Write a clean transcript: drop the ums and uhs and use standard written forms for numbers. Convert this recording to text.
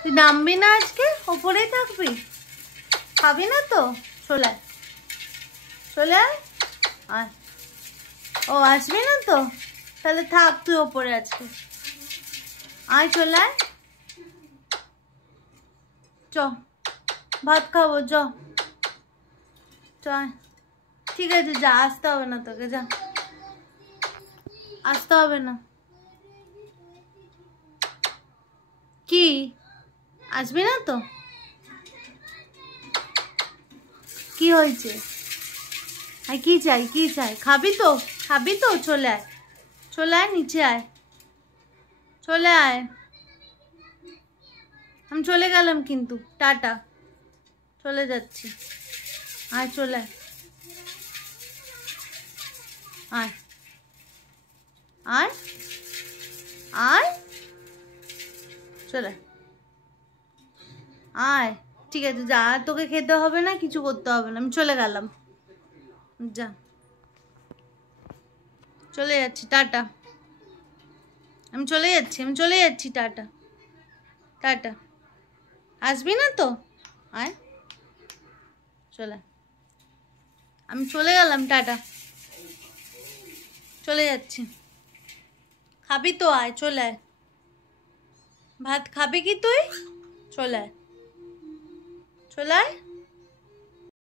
তুই নামবি না আজকে? ওপরেই থাকবি? খাবি না তো? চলে আয়, চলে আয়। আয়। ও আসবি না তো? তাহলে থাক তুই ওপরে আজকে। আয়, চলে আয়। চ, ভাত খাবো, চ চ। ঠিক আছে, যা, আসতে হবে না তোকে, যা, আসতে হবে না। কি আসবি না তো? কি হয়েছে? কি চাই, কি চাই? খাবি তো? খাবি তো? চলে আয়, চলে আয়, নিচে আয়, চলে আয়। আমি চলে গেলাম কিন্তু, টাটা, চলে যাচ্ছি। আয়, চলে আয়, আয়, আয়, চলে আয়। ঠিক আছে, যা, তোকে খেতে হবে না, কিছু করতে হবে না, আমি চলে গেলাম, যা, চলে যাচ্ছি, টাটা। আমি চলে যাচ্ছি, আমি চলে যাচ্ছি, টাটা, টাটা। আসবি না তো? আয়, চলে, আমি চলে গেলাম, টাটা, চলে যাচ্ছি। খাবি তো? আয়, চলে আয়। ভাত খাবি কি তুই? চলে আয়, চলে আয়।